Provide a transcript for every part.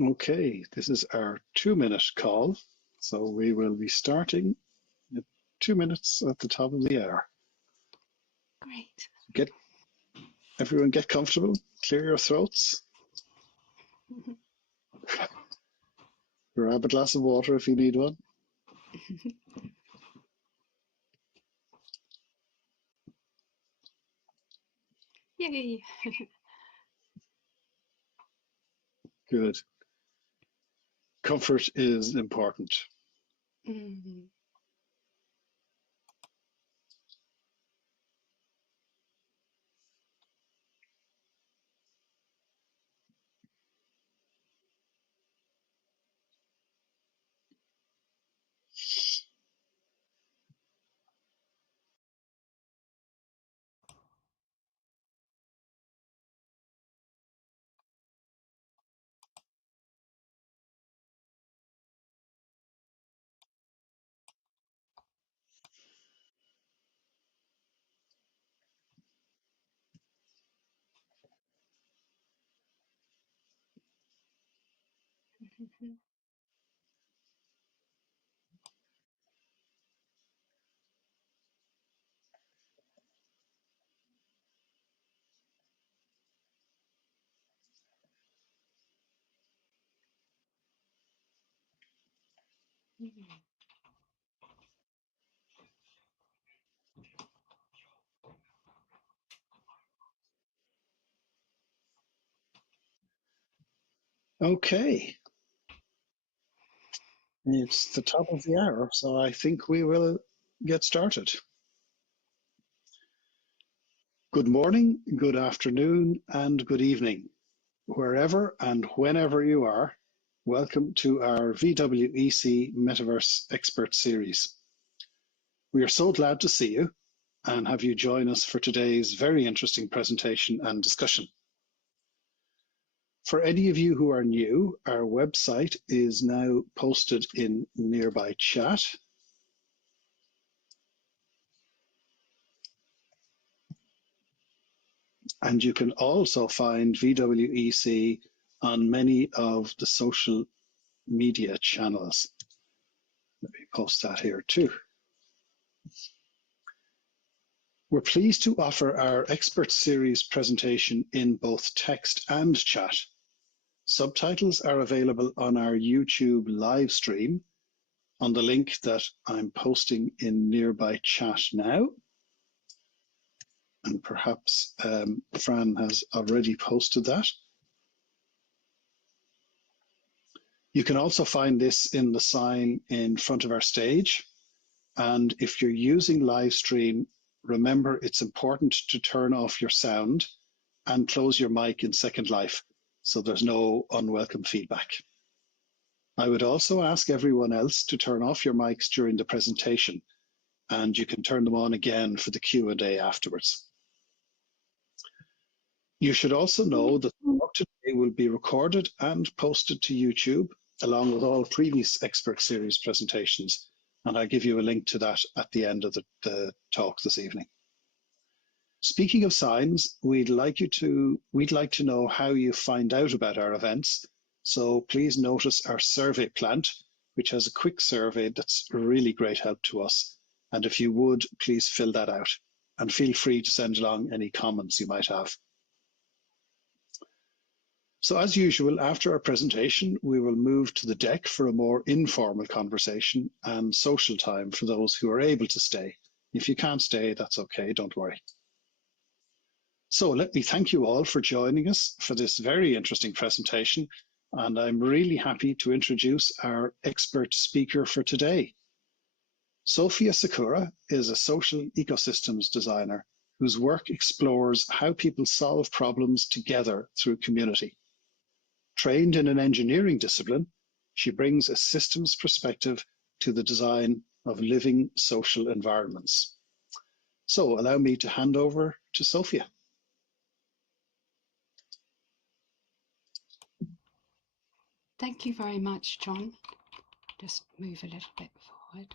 Okay, this is our 2-minute call. So we will be starting at 2 minutes at the top of the hour. Great. Get everyone get comfortable, clear your throats, grab a glass of water if you need one. Yay. Good. Comfort is important. Mm. Okay, it's the top of the hour, so I think we will get started. Good morning, good afternoon, and good evening. Wherever and whenever you are, welcome to our VWEC Metaverse Expert Series. We are so glad to see you and have you join us for today's very interesting presentation and discussion. For any of you who are new, our website is now posted in nearby chat. And you can also find VWEC on many of the social media channels. Let me post that here too. We're pleased to offer our expert series presentation in both text and chat. Subtitles are available on our YouTube live stream on the link that I'm posting in nearby chat now. And perhaps Fran has already posted that. You can also find this in the sign in front of our stage. And if you're using live stream, remember it's important to turn off your sound and close your mic in Second Life so there's no unwelcome feedback. I would also ask everyone else to turn off your mics during the presentation, and you can turn them on again for the Q&A afterwards. You should also know that the talk today will be recorded and posted to YouTube, along with all previous expert series presentations, and I'll give you a link to that at the end of the talk this evening. Speaking of signs, we'd like to know how you find out about our events. So please notice our survey plant, which has a quick survey that's really great help to us. And if you would, please fill that out and feel free to send along any comments you might have. So as usual, after our presentation, we will move to the deck for a more informal conversation and social time for those who are able to stay. If you can't stay, that's okay, don't worry. So let me thank you all for joining us for this very interesting presentation, and I'm really happy to introduce our expert speaker for today. Sophia Sakura is a social ecosystems designer whose work explores how people solve problems together through community. Trained in an engineering discipline, she brings a systems perspective to the design of living social environments. So allow me to hand over to Sophia. Thank you very much, John. Just move a little bit forward.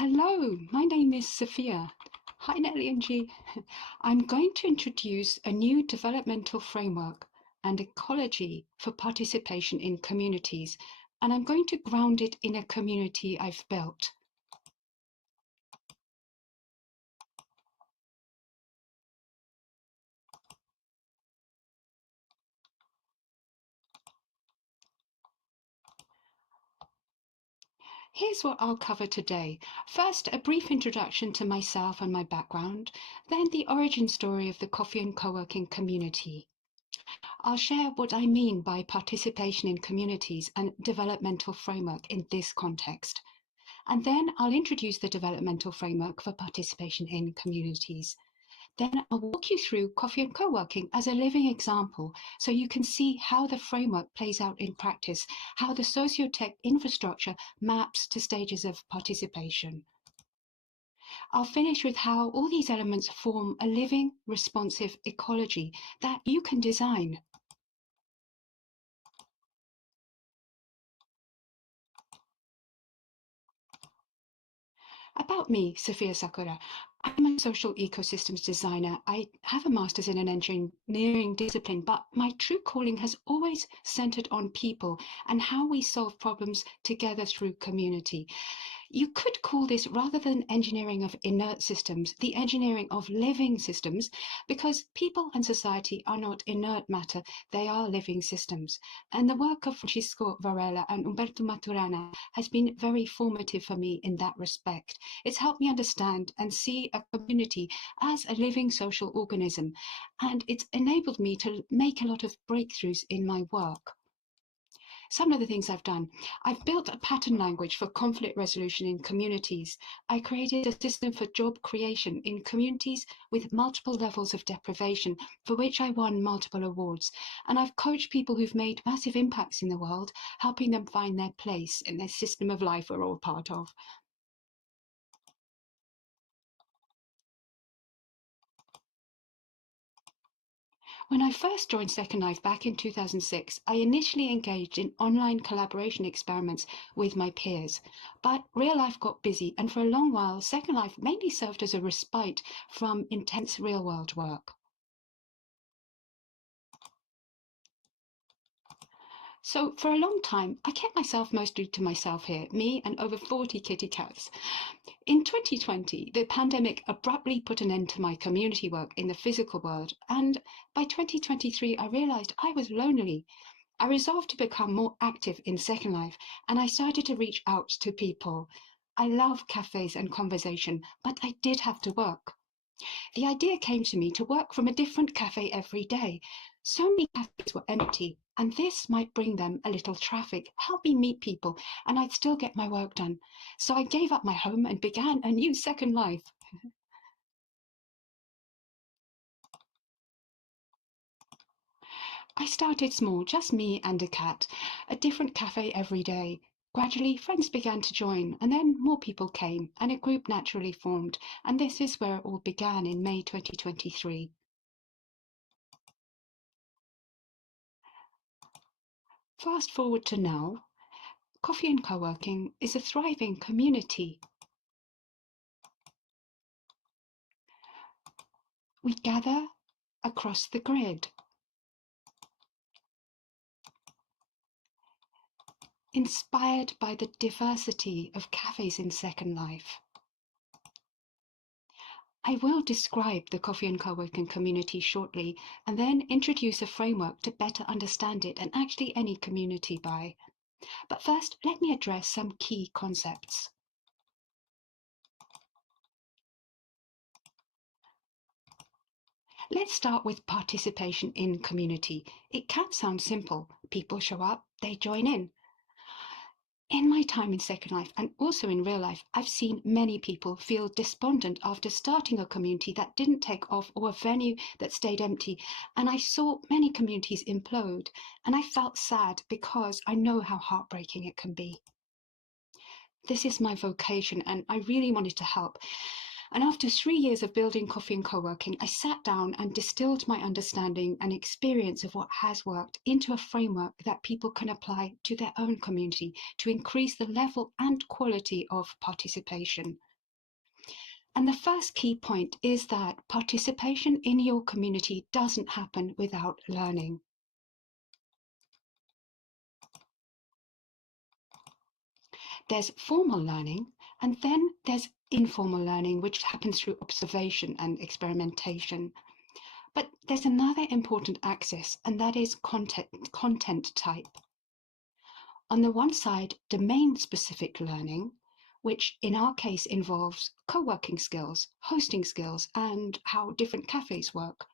Hello, my name is Sophia. Hi, Nellie and G. I'm going to introduce a new developmental framework and ecology for participation in communities, and I'm going to ground it in a community I've built. Here's what I'll cover today. First, a brief introduction to myself and my background, then the origin story of the coffee and co-working community. I'll share what I mean by participation in communities and developmental framework in this context. And then I'll introduce the developmental framework for participation in communities. Then I'll walk you through coffee and co-working as a living example so you can see how the framework plays out in practice, how the socio-tech infrastructure maps to stages of participation. I'll finish with how all these elements form a living, responsive ecology that you can design. About me, Sophia Sakura. I'm a social ecosystems designer. I have a master's in an engineering discipline, but my true calling has always centered on people and how we solve problems together through community. You could call this, rather than engineering of inert systems, the engineering of living systems, because people and society are not inert matter, they are living systems. And the work of Francisco Varela and Umberto Maturana has been very formative for me in that respect. It's helped me understand and see a community as a living social organism, and it's enabled me to make a lot of breakthroughs in my work. Some of the things I've done. I've built a pattern language for conflict resolution in communities. I created a system for job creation in communities with multiple levels of deprivation, for which I won multiple awards. And I've coached people who've made massive impacts in the world, helping them find their place in this system of life we're all part of. When I first joined Second Life back in 2006, I initially engaged in online collaboration experiments with my peers. But real life got busy, and for a long while, Second Life mainly served as a respite from intense real world work. So for a long time, I kept myself mostly to myself here, me and over 40 kitty cats. In 2020, the pandemic abruptly put an end to my community work in the physical world, and by 2023, I realized I was lonely. I resolved to become more active in Second Life, and I started to reach out to people. I love cafes and conversation, but I did have to work. The idea came to me to work from a different cafe every day. So many cafes were empty, and this might bring them a little traffic, help me meet people, and I'd still get my work done. So I gave up my home and began a new second life. I started small, just me and a cat, a different cafe every day. Gradually, friends began to join, and then more people came, and a group naturally formed, and this is where it all began in May 2023. Fast forward to now, Coffee and Co-working is a thriving community. We gather across the grid, inspired by the diversity of cafes in Second Life. I will describe the Coffee and Co-working community shortly, and then introduce a framework to better understand it and actually any community by. But first, let me address some key concepts. Let's start with participation in community. It can sound simple. People show up, they join in. In my time in Second Life and also in real life, I've seen many people feel despondent after starting a community that didn't take off or a venue that stayed empty. And I saw many communities implode, and I felt sad because I know how heartbreaking it can be. This is my vocation, and I really wanted to help. And after 3 years of building Coffee and Co-working, I sat down and distilled my understanding and experience of what has worked into a framework that people can apply to their own community to increase the level and quality of participation. And the first key point is that participation in your community doesn't happen without learning. There's formal learning, and then there's informal learning, which happens through observation and experimentation. But there's another important axis, and that is content type. On the one side, domain-specific learning, which in our case involves co-working skills, hosting skills, and how different cafes work.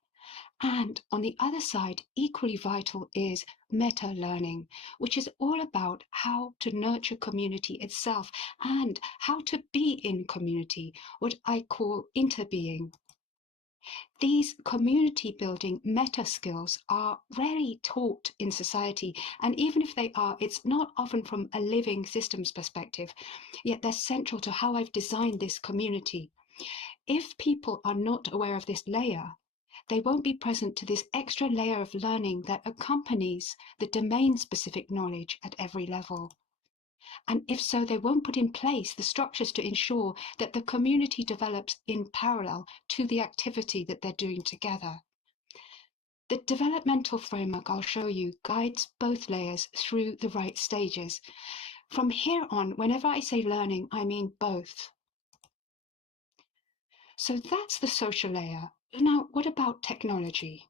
And on the other side, equally vital is meta-learning, which is all about how to nurture community itself and how to be in community, what I call interbeing. These community building meta skills are rarely taught in society, and even if they are, it's not often from a living systems perspective, yet they're central to how I've designed this community. If people are not aware of this layer, they won't be present to this extra layer of learning that accompanies the domain-specific knowledge at every level. And if so, they won't put in place the structures to ensure that the community develops in parallel to the activity that they're doing together. The developmental framework I'll show you guides both layers through the right stages. From here on, whenever I say learning, I mean both. So that's the social layer. Now, what about technology?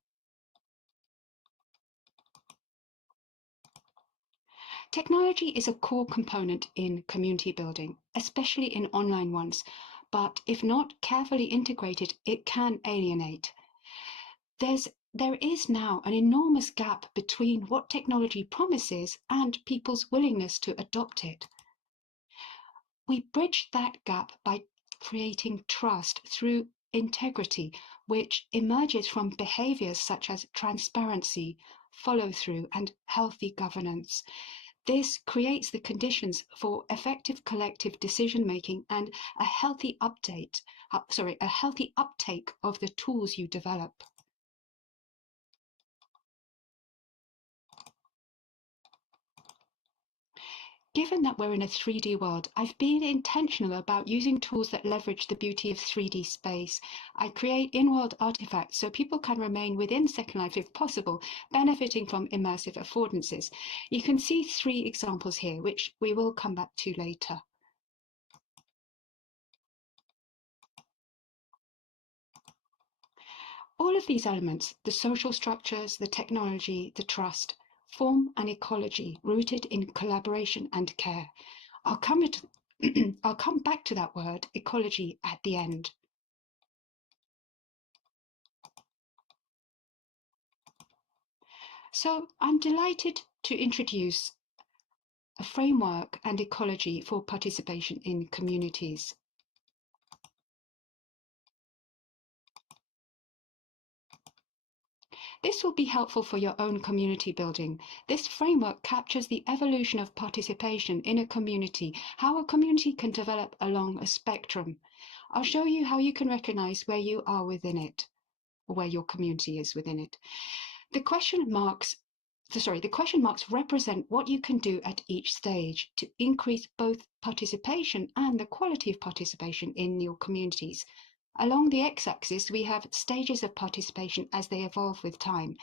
Technology is a core component in community building, especially in online ones, but if not carefully integrated, it can alienate. There is now an enormous gap between what technology promises and people's willingness to adopt it. We bridge that gap by creating trust through integrity, which emerges from behaviors such as transparency, follow-through, and healthy governance. This creates the conditions for effective collective decision-making and a healthy uptake of the tools you develop. Given that we're in a 3D world, I've been intentional about using tools that leverage the beauty of 3D space. I create in-world artifacts so people can remain within Second Life if possible, benefiting from immersive affordances. You can see 3 examples here, which we will come back to later. All of these elements, the social structures, the technology, the trust, form an ecology rooted in collaboration and care. I'll come back to that word, ecology, at the end. So I'm delighted to introduce a framework and ecology for participation in communities. This will be helpful for your own community building. This framework captures the evolution of participation in a community, how a community can develop along a spectrum. I'll show you how you can recognize where you are within it, or where your community is within it. The question marks represent what you can do at each stage to increase both participation and the quality of participation in your communities. Along the x-axis, we have stages of participation as they evolve with time.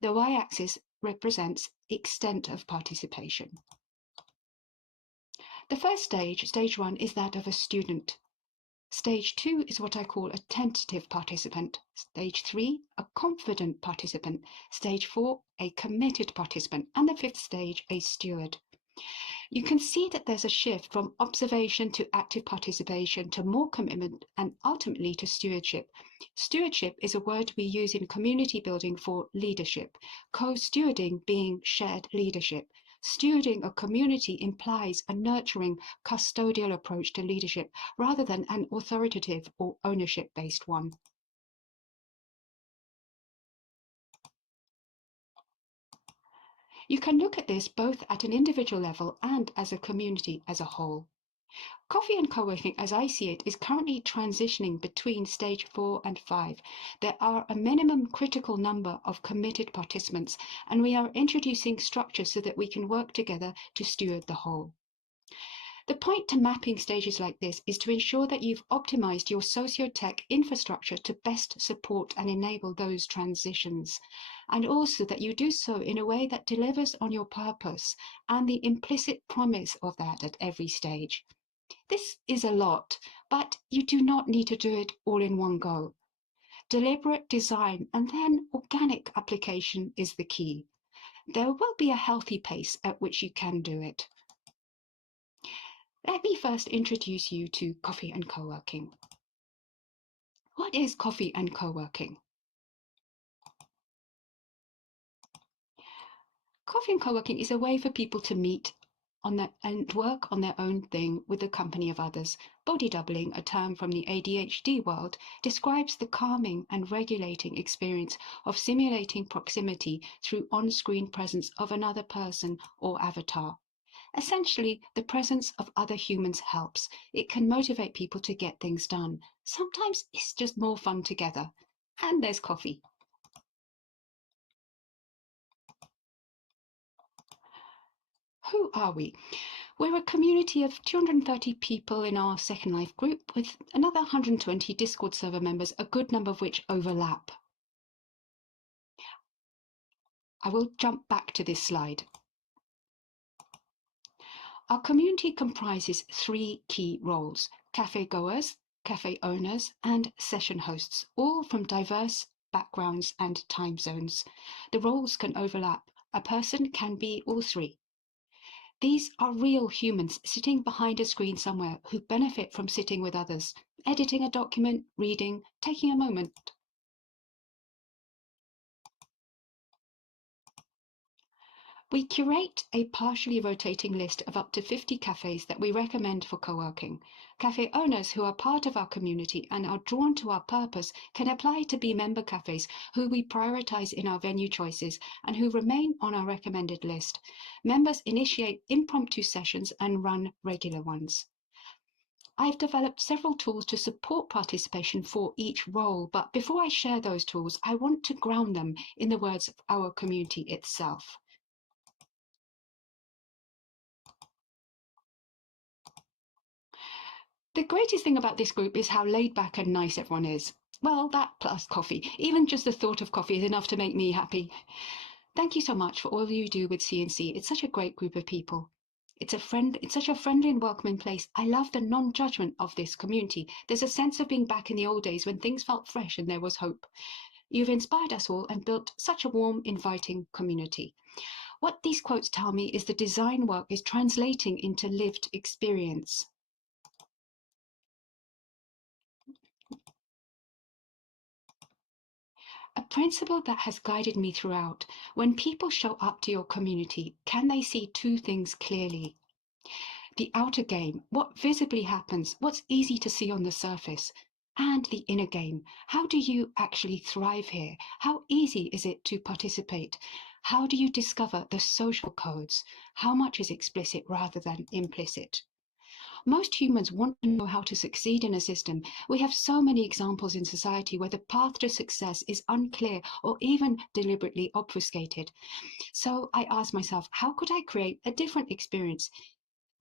The y-axis represents extent of participation. The first stage, stage 1, is that of a student. Stage 2 is what I call a tentative participant. Stage 3, a confident participant. Stage 4, a committed participant. And the 5th stage, a steward. You can see that there's a shift from observation to active participation to more commitment and ultimately to stewardship. Stewardship is a word we use in community building for leadership, co-stewarding being shared leadership. Stewarding a community implies a nurturing, custodial approach to leadership rather than an authoritative or ownership-based one. You can look at this both at an individual level and as a community as a whole. Coffee and co-working, as I see it, is currently transitioning between stage 4 and 5. There are a minimum critical number of committed participants, and we are introducing structures so that we can work together to steward the whole. The point to mapping stages like this is to ensure that you've optimized your socio-tech infrastructure to best support and enable those transitions, and also that you do so in a way that delivers on your purpose and the implicit promise of that at every stage. This is a lot, but you do not need to do it all in one go. Deliberate design and then organic application is the key. There will be a healthy pace at which you can do it. Let me first introduce you to coffee and co-working. What is coffee and co-working? Coffee and co-working is a way for people to meet and work on their own thing with the company of others. Body doubling, a term from the ADHD world, describes the calming and regulating experience of simulating proximity through on-screen presence of another person or avatar. Essentially, the presence of other humans helps. It can motivate people to get things done. Sometimes it's just more fun together. And there's coffee. Who are we? We're a community of 230 people in our Second Life group, with another 120 Discord server members, a good number of which overlap. I will jump back to this slide. Our community comprises 3 key roles: cafe goers, cafe owners, and session hosts, all from diverse backgrounds and time zones. The roles can overlap. A person can be all 3. These are real humans sitting behind a screen somewhere who benefit from sitting with others, editing a document, reading, taking a moment. We curate a partially rotating list of up to 50 cafes that we recommend for co-working. Cafe owners who are part of our community and are drawn to our purpose can apply to be member cafes who we prioritize in our venue choices and who remain on our recommended list. Members initiate impromptu sessions and run regular ones. I've developed several tools to support participation for each role, but before I share those tools, I want to ground them in the words of our community itself. The greatest thing about this group is how laid back and nice everyone is. Well, that plus coffee. Even just the thought of coffee is enough to make me happy. Thank you so much for all you do with CNC. It's such a great group of people. It's such a friendly and welcoming place. I love the non-judgment of this community. There's a sense of being back in the old days when things felt fresh and there was hope. You've inspired us all and built such a warm, inviting community. What these quotes tell me is the design work is translating into lived experience. A principle that has guided me throughout: when people show up to your community, can they see 2 things clearly? The outer game, what visibly happens, what's easy to see on the surface, and the inner game, how do you actually thrive here? How easy is it to participate? How do you discover the social codes? How much is explicit rather than implicit? Most humans want to know how to succeed in a system. We have so many examples in society where the path to success is unclear or even deliberately obfuscated. So I asked myself, how could I create a different experience?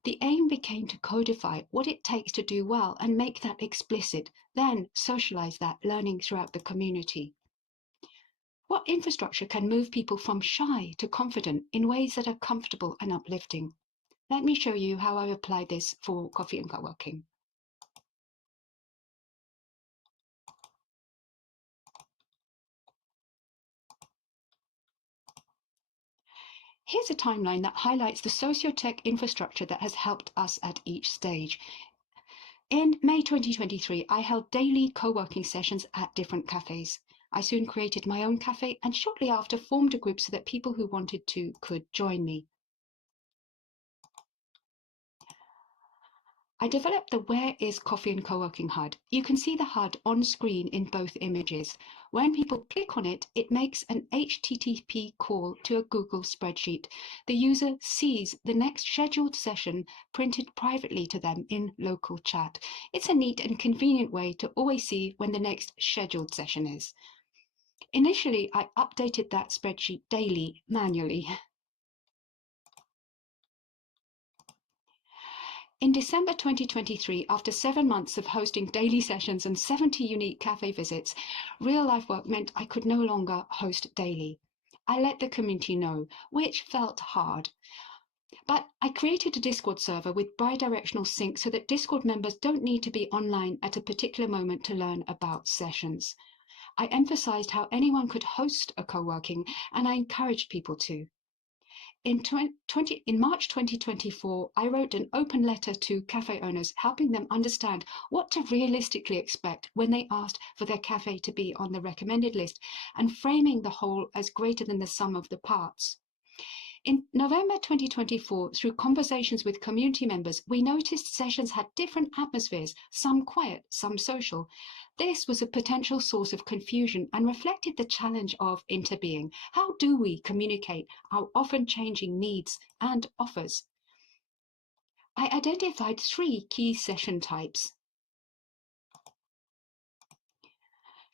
The aim became to codify what it takes to do well and make that explicit, then socialize that learning throughout the community. What infrastructure can move people from shy to confident in ways that are comfortable and uplifting? Let me show you how I've applied this for coffee and co-working. Here's a timeline that highlights the socio-tech infrastructure that has helped us at each stage. In May 2023, I held daily co-working sessions at different cafes. I soon created my own cafe and shortly after formed a group so that people who wanted to could join me. I developed the Where is Coffee and Co-working HUD. You can see the HUD on screen in both images. When people click on it, it makes an HTTP call to a Google spreadsheet. The user sees the next scheduled session printed privately to them in local chat. It's a neat and convenient way to always see when the next scheduled session is. Initially, I updated that spreadsheet daily, manually. In December 2023, after 7 months of hosting daily sessions and 70 unique cafe visits, real-life work meant I could no longer host daily. I let the community know, which felt hard. But I created a Discord server with bidirectional sync so that Discord members don't need to be online at a particular moment to learn about sessions. I emphasized how anyone could host a co-working, and I encouraged people to. In March 2024, I wrote an open letter to cafe owners, helping them understand what to realistically expect when they asked for their cafe to be on the recommended list, and framing the whole as greater than the sum of the parts. In November 2024, through conversations with community members, we noticed sessions had different atmospheres, some quiet, some social. This was a potential source of confusion and reflected the challenge of interbeing. How do we communicate our often changing needs and offers? I identified 3 key session types: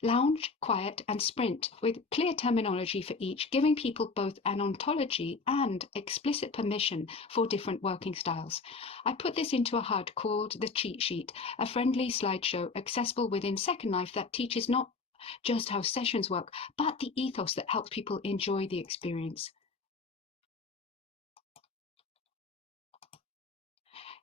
lounge, quiet, and sprint, with clear terminology for each, giving people both an ontology and explicit permission for different working styles. I put this into a HUD called the Cheat Sheet, a friendly slideshow accessible within Second Life that teaches not just how sessions work, but the ethos that helps people enjoy the experience.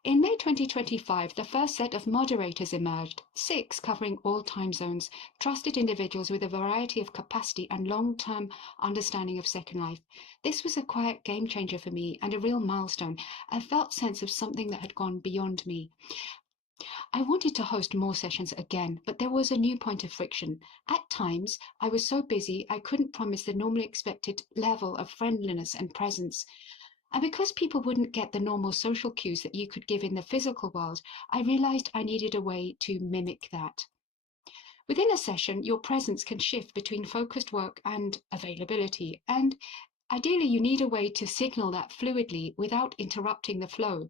In May 2025, the first set of moderators emerged, 6 covering all time zones, trusted individuals with a variety of capacity and long-term understanding of Second Life. This was a quiet game changer for me and a real milestone, a felt sense of something that had gone beyond me. I wanted to host more sessions again, but there was a new point of friction. At times, I was so busy I couldn't promise the normally expected level of friendliness and presence. And because people wouldn't get the normal social cues that you could give in the physical world, I realized I needed a way to mimic that. Within a session, your presence can shift between focused work and availability, and ideally you need a way to signal that fluidly without interrupting the flow.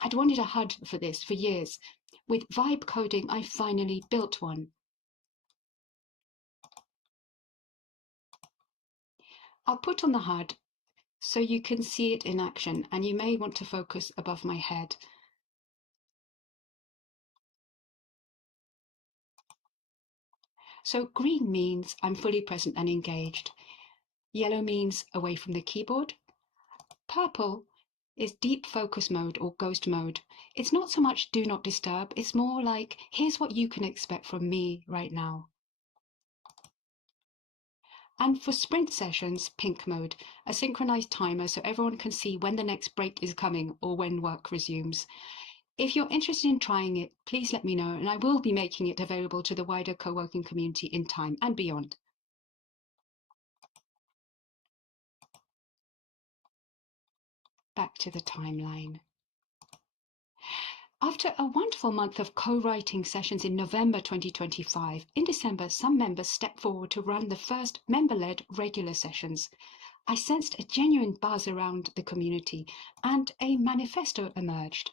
I'd wanted a HUD for this for years. With vibe coding, I finally built one. I'll put on the HUD so you can see it in action, and you may want to focus above my head. So green means I'm fully present and engaged. Yellow means away from the keyboard. Purple is deep focus mode or ghost mode. It's not so much do not disturb, it's more like here's what you can expect from me right now. And for sprint sessions, pink mode, a synchronized timer so everyone can see when the next break is coming or when work resumes. If you're interested in trying it, please let me know, and I will be making it available to the wider co-working community in time and beyond. Back to the timeline. After a wonderful month of co-writing sessions in November 2025, in December, some members stepped forward to run the first member-led regular sessions. I sensed a genuine buzz around the community, and a manifesto emerged.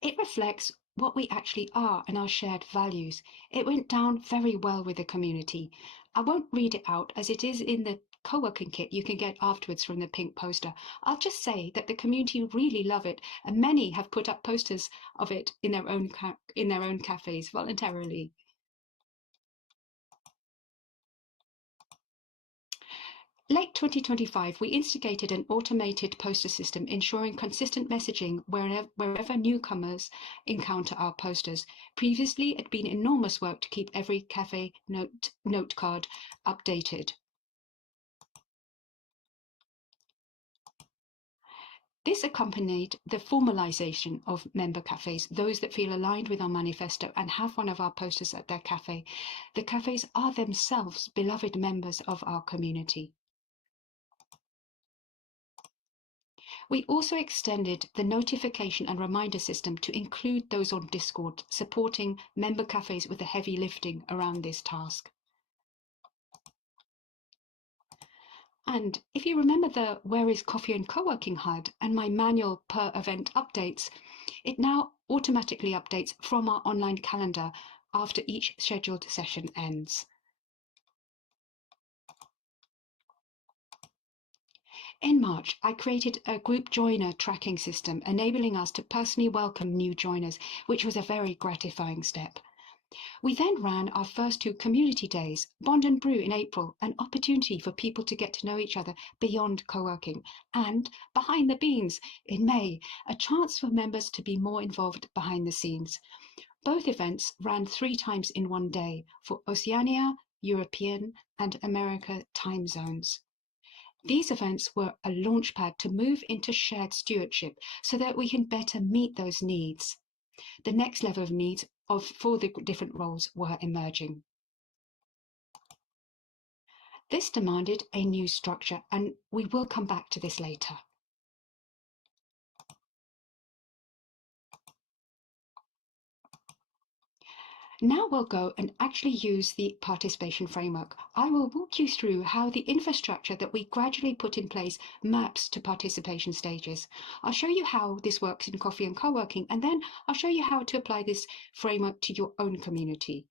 It reflects what we actually are and our shared values. It went down very well with the community. I won't read it out as it is in the co-working kit you can get afterwards from the pink poster. I'll just say that the community really love it, and many have put up posters of it in their own cafes voluntarily. Late 2025, we instigated an automated poster system ensuring consistent messaging wherever newcomers encounter our posters. Previously, it had been enormous work to keep every cafe note card updated. This accompanied the formalization of member cafes, those that feel aligned with our manifesto and have one of our posters at their cafe. The cafes are themselves beloved members of our community. We also extended the notification and reminder system to include those on Discord, supporting member cafes with the heavy lifting around this task. And if you remember the Where is Coffee and Co-working HUD and my manual per event updates, it now automatically updates from our online calendar after each scheduled session ends. In March, I created a group joiner tracking system, enabling us to personally welcome new joiners, which was a very gratifying step. We then ran our first 2 community days, Bond and Brew in April, an opportunity for people to get to know each other beyond co-working, and Behind the Beans in May, a chance for members to be more involved behind the scenes. Both events ran 3 times in one day for Oceania, European, and America time zones. These events were a launchpad to move into shared stewardship so that we can better meet those needs. The next level of needs for the different roles were emerging. This demanded a new structure, and we will come back to this later. Now we'll go and actually use the participation framework. I will walk you through how the infrastructure that we gradually put in place maps to participation stages. I'll show you how this works in coffee and co-working, and then I'll show you how to apply this framework to your own community.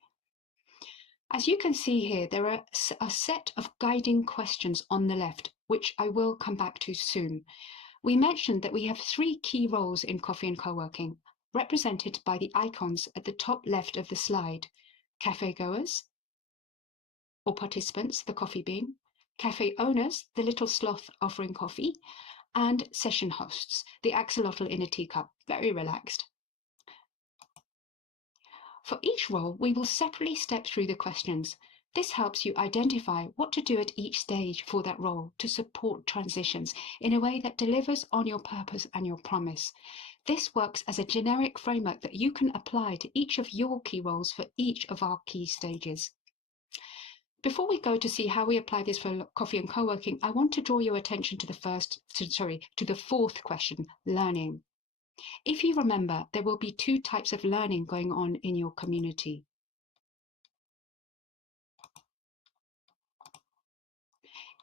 As you can see here, there are a set of guiding questions on the left, which I will come back to soon. We mentioned that we have 3 key roles in coffee and co-working, represented by the icons at the top left of the slide: cafe goers or participants, the coffee bean; cafe owners, the little sloth offering coffee; and session hosts, the axolotl in a teacup, very relaxed. For each role, we will separately step through the questions. This helps you identify what to do at each stage for that role to support transitions in a way that delivers on your purpose and your promise. This works as a generic framework that you can apply to each of your key roles for each of our key stages. Before we go to see how we apply this for coffee and co-working, I want to draw your attention to the 4th question, learning. If you remember, there will be 2 types of learning going on in your community.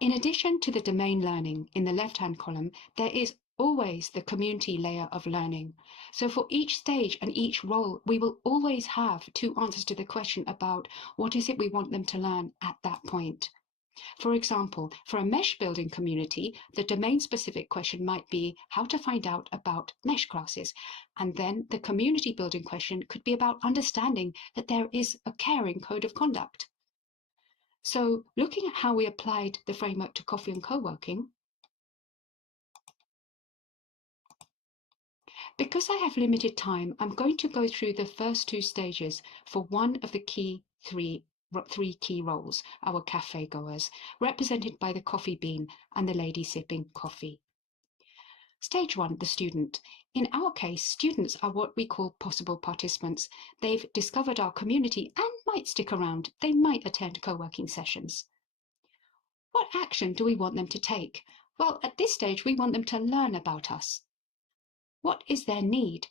In addition to the domain learning in the left-hand column, there is always the community layer of learning. So for each stage and each role, we will always have 2 answers to the question about what is it we want them to learn at that point. For example, for a mesh building community, the domain-specific question might be how to find out about mesh classes, and then the community building question could be about understanding that there is a caring code of conduct. So looking at how we applied the framework to coffee and co-working, because I have limited time, I'm going to go through the first 2 stages for one of the three key roles, our cafe goers, represented by the coffee bean and the lady sipping coffee. Stage 1, the student. In our case, students are what we call possible participants. They've discovered our community and might stick around. They might attend co-working sessions. What action do we want them to take? Well, at this stage, we want them to learn about us. What is their need?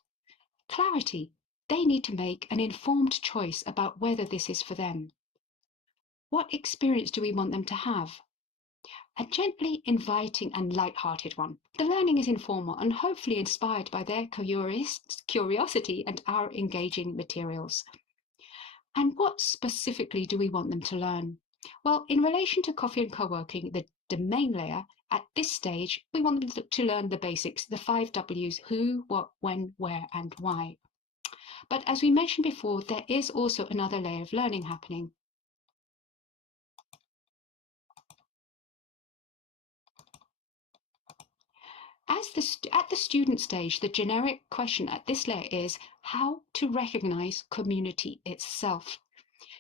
Clarity. They need to make an informed choice about whether this is for them. What experience do we want them to have? A gently inviting and light-hearted one. The learning is informal and hopefully inspired by their curiosity and our engaging materials. And what specifically do we want them to learn? Well, in relation to coffee and co-working, the domain layer, at this stage, we want them to learn the basics, the 5 W's: who, what, when, where, and why. But as we mentioned before, there is also another layer of learning happening. At the student stage, the generic question at this layer is how to recognize community itself.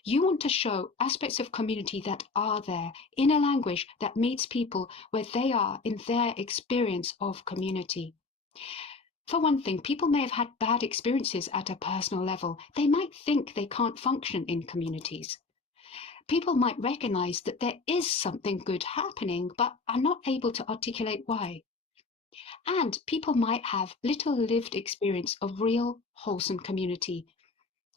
You want to show aspects of community that are there in a language that meets people where they are in their experience of community. For one thing, people may have had bad experiences at a personal level. They might think they can't function in communities. People might recognize that there is something good happening, but are not able to articulate why. And people might have little lived experience of real, wholesome community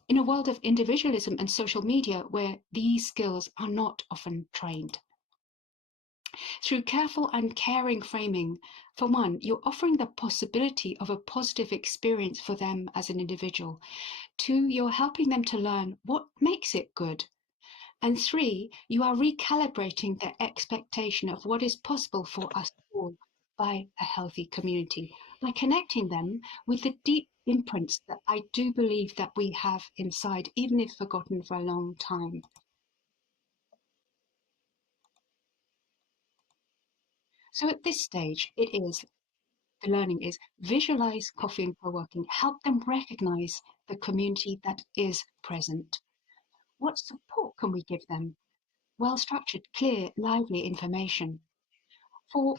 in a world of individualism and social media where these skills are not often trained. Through careful and caring framing, for one, you're offering the possibility of a positive experience for them as an individual. 2, you're helping them to learn what makes it good. And 3, you are recalibrating their expectation of what is possible for us all by a healthy community, by connecting them with the deep imprints that I do believe that we have inside, even if forgotten for a long time. So at this stage, the learning is visualize coffee and co-working, help them recognize the community that is present. What support can we give them? Well-structured, clear, lively information. For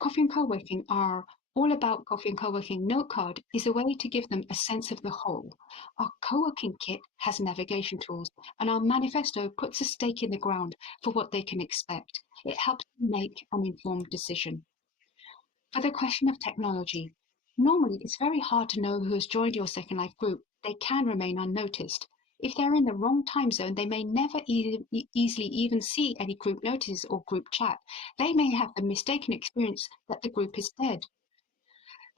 coffee and co-working are all about coffee and co-working. Note card is a way to give them a sense of the whole. Our co-working kit has navigation tools, and our manifesto puts a stake in the ground for what they can expect. It helps them make an informed decision. For the question of technology, normally it's very hard to know who has joined your Second Life group. They can remain unnoticed. If they're in the wrong time zone, they may never easily even see any group notices or group chat. They may have the mistaken experience that the group is dead.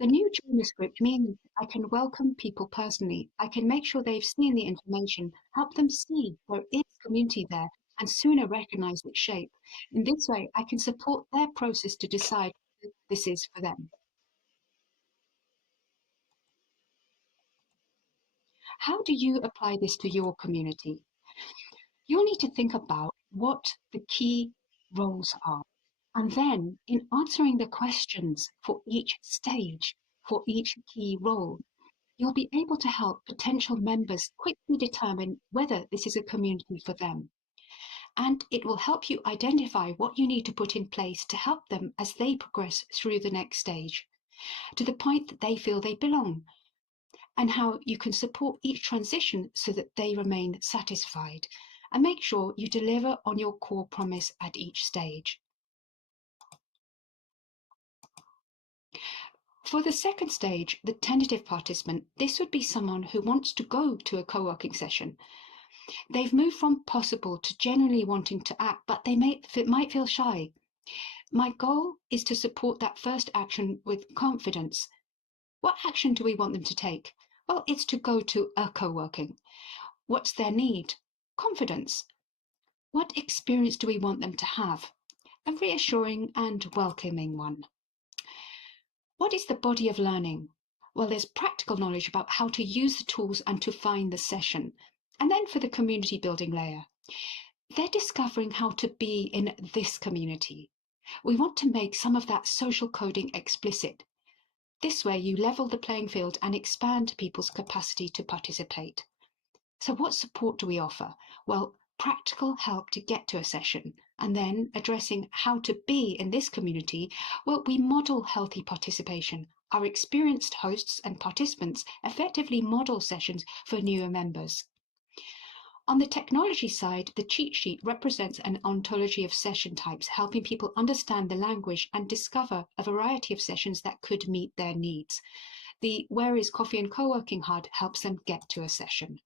The new joiner script means I can welcome people personally. I can make sure they've seen the information, help them see there is community there, and sooner recognize its shape. In this way, I can support their process to decide if this is for them. How do you apply this to your community? You'll need to think about what the key roles are. And then, in answering the questions for each stage, for each key role, you'll be able to help potential members quickly determine whether this is a community for them. And it will help you identify what you need to put in place to help them as they progress through the next stage, to the point that they feel they belong, and how you can support each transition so that they remain satisfied, and make sure you deliver on your core promise at each stage. For the second stage, the tentative participant, this would be someone who wants to go to a co-working session. They've moved from possible to genuinely wanting to act, but they might feel shy. My goal is to support that first action with confidence. What action do we want them to take? Well, it's to go to a co-working. What's their need? Confidence. What experience do we want them to have? A reassuring and welcoming one. What is the body of learning? Well, there's practical knowledge about how to use the tools and to find the session. And then for the community building layer, they're discovering how to be in this community. We want to make some of that social coding explicit. This way you level the playing field and expand people's capacity to participate. So what support do we offer? Well, practical help to get to a session, and then addressing how to be in this community. Well, we model healthy participation. Our experienced hosts and participants effectively model sessions for newer members. On the technology side, the cheat sheet represents an ontology of session types, helping people understand the language and discover a variety of sessions that could meet their needs. The Where is Coffee and Co-working HUD helps them get to a session.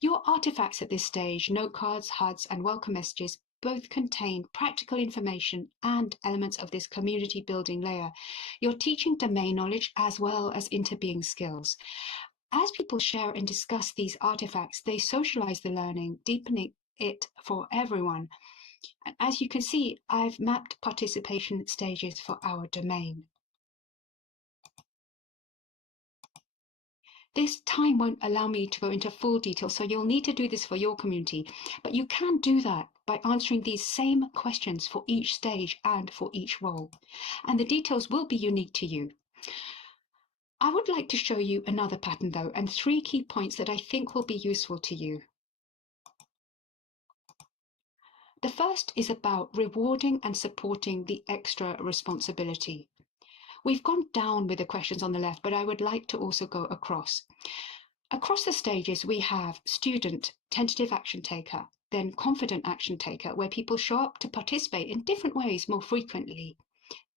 Your artifacts at this stage, note cards, HUDs, and welcome messages, both contain practical information and elements of this community building layer. You're teaching domain knowledge as well as interbeing skills. As people share and discuss these artifacts, they socialize the learning, deepening it for everyone. And as you can see, I've mapped participation stages for our domain. This time won't allow me to go into full detail, so you'll need to do this for your community. But you can do that by answering these same questions for each stage and for each role. And the details will be unique to you. I would like to show you another pattern though, and 3 key points that I think will be useful to you. The first is about rewarding and supporting the extra responsibility. We've gone down with the questions on the left, but I would like to also go across. Across the stages, we have student, tentative action taker, then confident action taker, where people show up to participate in different ways more frequently.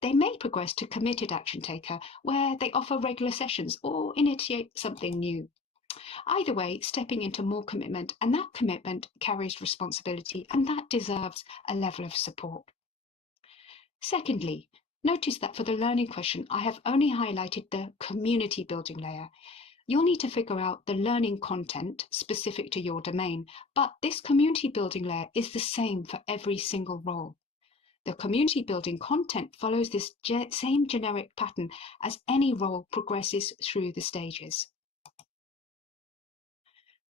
They may progress to committed action taker, where they offer regular sessions or initiate something new. Either way, stepping into more commitment, and that commitment carries responsibility, and that deserves a level of support. Secondly, notice that for the learning question, I have only highlighted the community building layer. You'll need to figure out the learning content specific to your domain, but this community building layer is the same for every single role. The community building content follows this same generic pattern as any role progresses through the stages.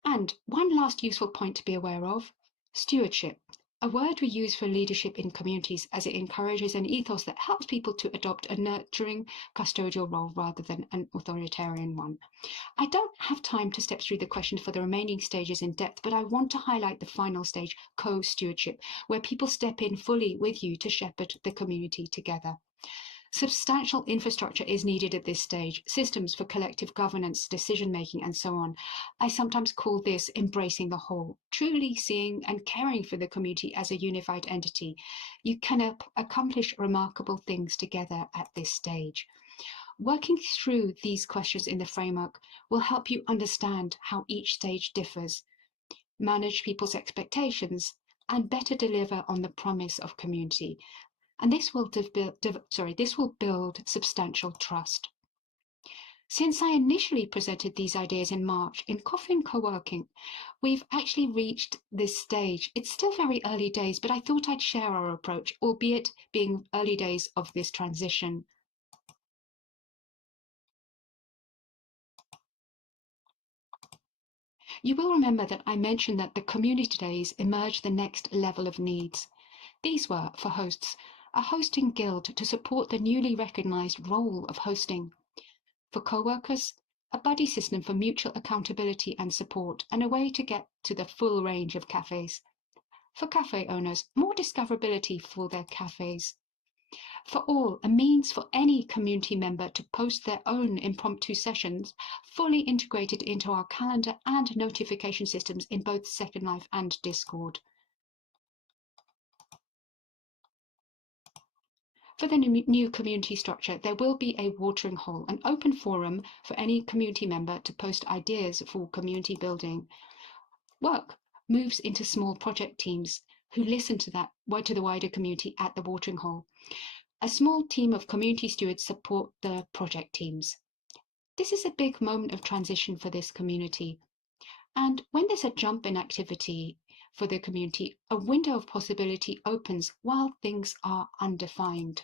And one last useful point to be aware of, stewardship, a word we use for leadership in communities as it encourages an ethos that helps people to adopt a nurturing custodial role rather than an authoritarian one. I don't have time to step through the questions for the remaining stages in depth, but I want to highlight the final stage, co-stewardship, where people step in fully with you to shepherd the community together. Substantial infrastructure is needed at this stage, systems for collective governance, decision-making, and so on. I sometimes call this embracing the whole, truly seeing and caring for the community as a unified entity. You can accomplish remarkable things together at this stage. Working through these questions in the framework will help you understand how each stage differs, manage people's expectations, and better deliver on the promise of community. And this will build substantial trust. Since I initially presented these ideas in March in Coffee and Co-working, we've actually reached this stage. It's still very early days, but I thought I'd share our approach, albeit being early days of this transition. You will remember that I mentioned that the community days emerged the next level of needs. These were, for hosts, a hosting guild to support the newly recognised role of hosting. For co-workers, a buddy system for mutual accountability and support, and a way to get to the full range of cafes. For cafe owners, more discoverability for their cafes. For all, a means for any community member to post their own impromptu sessions, fully integrated into our calendar and notification systems in both Second Life and Discord. For the new community structure, there will be a watering hole, an open forum for any community member to post ideas for community building. Work moves into small project teams who listen to the wider community at the watering hole. A small team of community stewards support the project teams. This is a big moment of transition for this community. And when there's a jump in activity for the community, a window of possibility opens while things are undefined.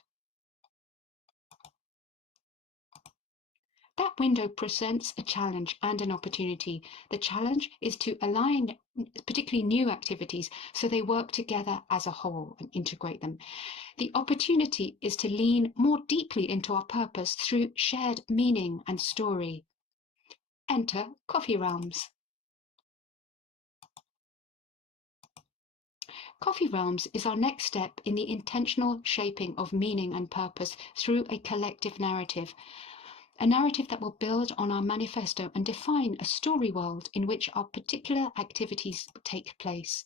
That window presents a challenge and an opportunity. The challenge is to align particularly new activities so they work together as a whole and integrate them. The opportunity is to lean more deeply into our purpose through shared meaning and story. Enter Coffee Realms. Coffee Realms is our next step in the intentional shaping of meaning and purpose through a collective narrative. A narrative that will build on our manifesto and define a story world in which our particular activities take place.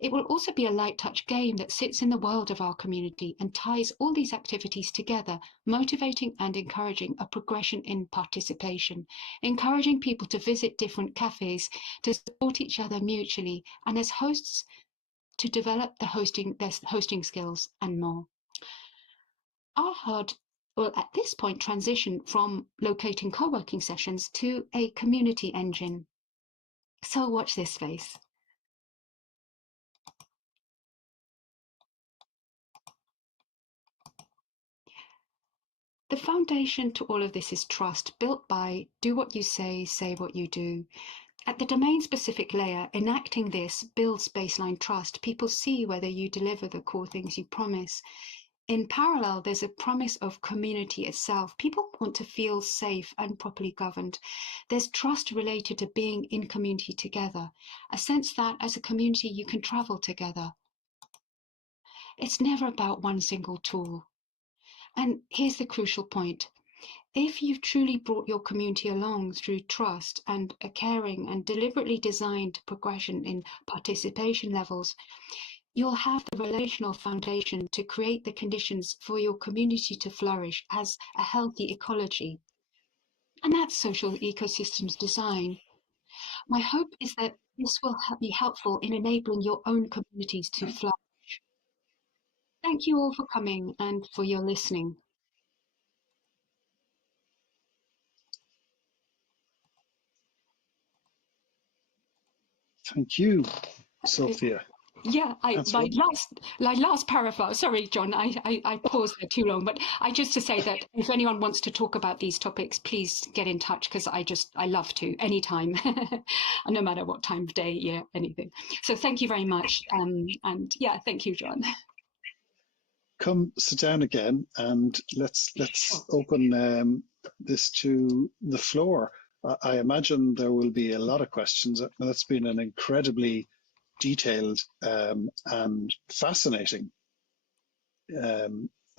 It will also be a light touch game that sits in the world of our community and ties all these activities together, motivating and encouraging a progression in participation, encouraging people to visit different cafes, to support each other mutually, and as hosts, to develop their hosting skills and more. Our HUD will at this point transition from locating co-working sessions to a community engine. So watch this space. The foundation to all of this is trust, built by do what you say what you do. At the domain-specific layer, enacting this builds baseline trust. People see whether you deliver the core things you promise. In parallel, there's a promise of community itself. People want to feel safe and properly governed. There's trust related to being in community together, a sense that as a community you can travel together. It's never about one single tool. And here's the crucial point. If you've truly brought your community along through trust and a caring and deliberately designed progression in participation levels, you'll have the relational foundation to create the conditions for your community to flourish as a healthy ecology. And that's social ecosystems design. My hope is that this will be helpful in enabling your own communities to flourish. Thank you all for coming and for your listening. Thank you, Sophia. Yeah, That's my wonderful. last paragraph. Sorry, John, I paused there too long, but I just to say that if anyone wants to talk about these topics, please get in touch because I love to anytime, no matter what time of day, yeah, anything. So thank you very much, and yeah, thank you, John. Come sit down again, and let's Sure. open this to the floor. I imagine there will be a lot of questions. That's been an incredibly detailed and fascinating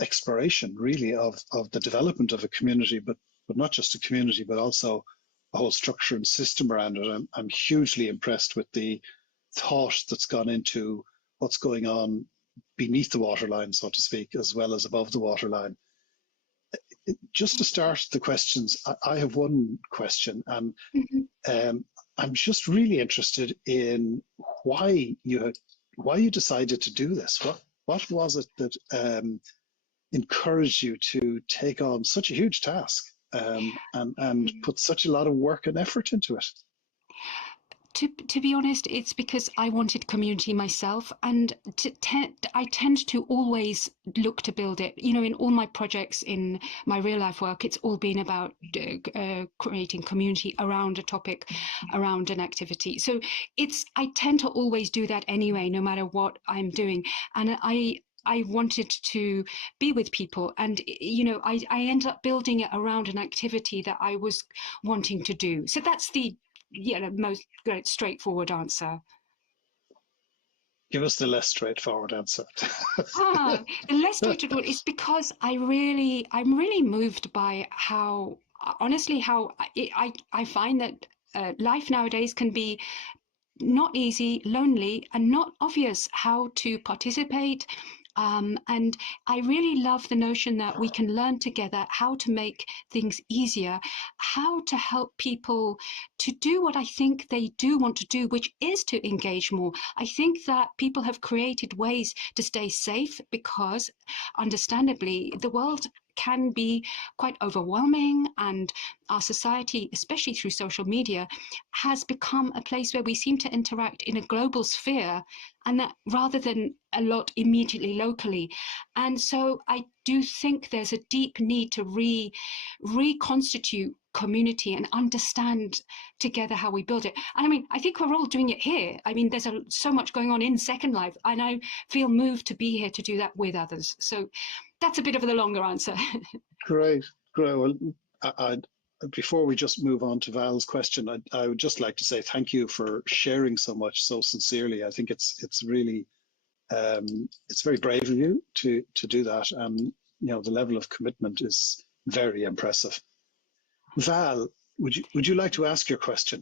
exploration, really, of the development of a community, but not just a community, but also a whole structure and system around it. I'm hugely impressed with the thought that's gone into what's going on beneath the waterline, so to speak, as well as above the waterline. Just to start the questions, I have one question, and Mhm. I'm just really interested in why you decided to do this. What was it that encouraged you to take on such a huge task and put such a lot of work and effort into it? To be honest, it's because I wanted community myself, and I tend to always look to build it. You know, in all my projects, in my real life work, it's all been about creating community around a topic, around an activity. So I tend to always do that anyway, no matter what I'm doing, and I wanted to be with people, and you know, I end up building it around an activity that I was wanting to do. So that's the most great straightforward answer. Give us the less straightforward answer. The less straightforward is because I'm really moved by how, honestly, how I find that life nowadays can be not easy, lonely, and not obvious how to participate. And I really love the notion that we can learn together how to make things easier, how to help people to do what I think they do want to do, which is to engage more. I think that people have created ways to stay safe because, understandably, the world can be quite overwhelming, and our society, especially through social media, has become a place where we seem to interact in a global sphere, and that rather than a lot immediately locally. And so I do think there's a deep need to reconstitute community and understand together how we build it. And I mean, I think we're all doing it here. I mean, there's so much going on in Second Life, and I feel moved to be here to do that with others. So that's a bit of the longer answer. Great, great. Well, before we just move on to Val's question, I would just like to say thank you for sharing so much so sincerely. I think it's really it's very brave of you to do that, and you know the level of commitment is very impressive. Val, would you like to ask your question?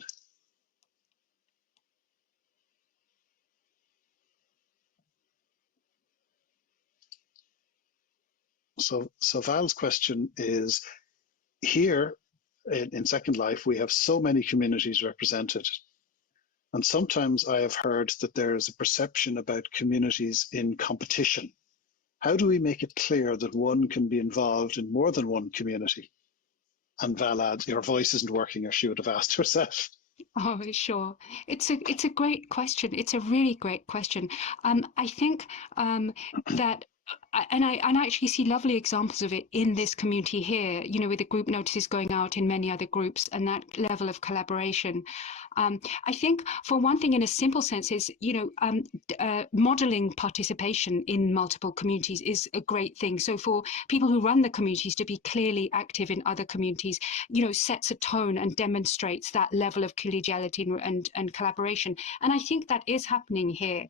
So Val's question is here in Second Life, we have so many communities represented. And sometimes I have heard that there is a perception about communities in competition. How do we make it clear that one can be involved in more than one community? And Val adds, your voice isn't working, or she would have asked herself. Oh, sure. It's a great question. It's a really great question. I think that and I actually see lovely examples of it in this community here, you know, with the group notices going out in many other groups and that level of collaboration. I think, for one thing, in a simple sense, is, you know, modeling participation in multiple communities is a great thing. So for people who run the communities to be clearly active in other communities, you know, sets a tone and demonstrates that level of collegiality and collaboration. And I think that is happening here.